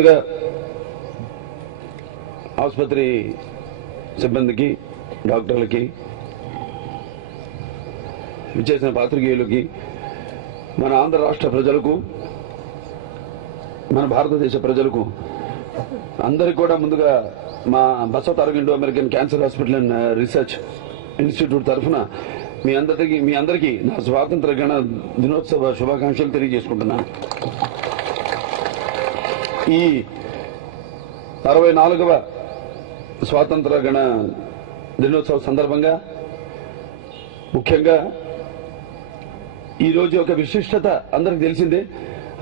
ముందుగా ఆసుపత్రి సిబ్బందికి, డాక్టర్లకి, విచ్చేసిన పాత్రికేయులకి, మన ఆంధ్ర రాష్ట్ర ప్రజలకు, మన భారతదేశ ప్రజలకు అందరికీ కూడా ముందుగా మా Basavataraka Indo American cancer hospital and research institute తరఫున మీ అందరికీ నా స్వాతంత్ర గణ దినోత్సవ శుభాకాంక్షలు తెలియజేసుకుంటున్నాను. ఈ 64వ స్వాతంత్ర గణ దినోత్సవ సందర్భంగా ముఖ్యంగా ఈరోజు ఒక విశిష్టత అందరికి తెలిసిందే.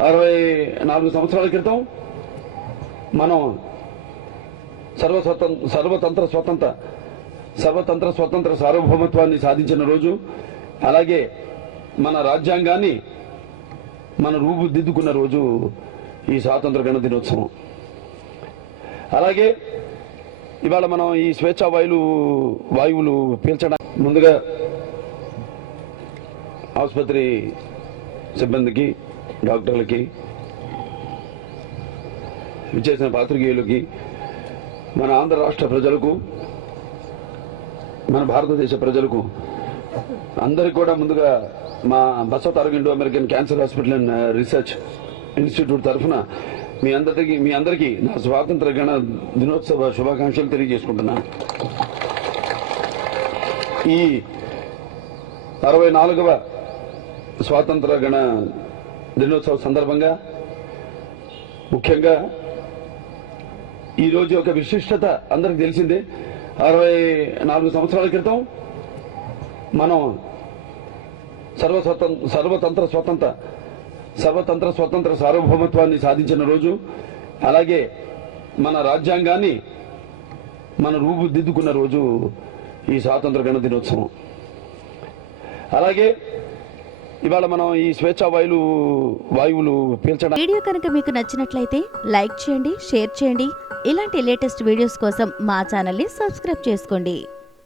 64 సంవత్సరాల క్రితం మనం సర్వతంత్ర స్వతంత్ర సార్వభౌమత్వాన్ని సాధించిన రోజు. అలాగే మన రాజ్యాంగాన్ని మనం రూపుదిద్దుకున్న రోజు ఈ స్వాతంత్ర గణ దినోత్సవం. అలాగే ఇవాళ మనం ఈ స్వేచ్ఛా వాయువులు పీల్చడానికి ముందుగా ఆసుపత్రి సిబ్బందికి, డాక్టర్లకి, విచ్చేసిన పాత్రికేయులకి, మన ఆంధ్ర రాష్ట్ర ప్రజలకు, మన భారతదేశ ప్రజలకు అందరికీ కూడా ముందుగా మా Basavataraka Indo American cancer hospital and research institute తరఫున మీ అందరికీ నా స్వాతంత్ర గణ దినోత్సవ శుభాకాంక్షలు తెలియజేసుకుంటున్నాను. ఈ 64వ స్వాతంత్ర గణ దినోత్సవ సందర్భంగా ముఖ్యంగా ఈరోజు ఒక విశిష్టత అందరికి తెలిసిందే. 64 సంవత్సరాల క్రితం మనం సర్వతంత్ర స్వతంత్ర సార్వభౌమత్వాన్ని సాధించిన రోజు. అలాగే మన రాజ్యాంగాన్ని మనం రూపుదిద్దుకున్న రోజు ఈ స్వాతంత్ర గణ దినోత్సవం. అలాగే ఇవాళ మనం ఈ స్వేచ్ఛా వాయువులు పీల్చడానికి. వీడియో కనుక మీకు నచ్చినట్లయితే లైక్ చేయండి, షేర్ చేయండి. ఇలాంటి లేటెస్ట్ వీడియోస్ కోసం మా ఛానల్ని సబ్స్క్రైబ్ చేసుకోండి.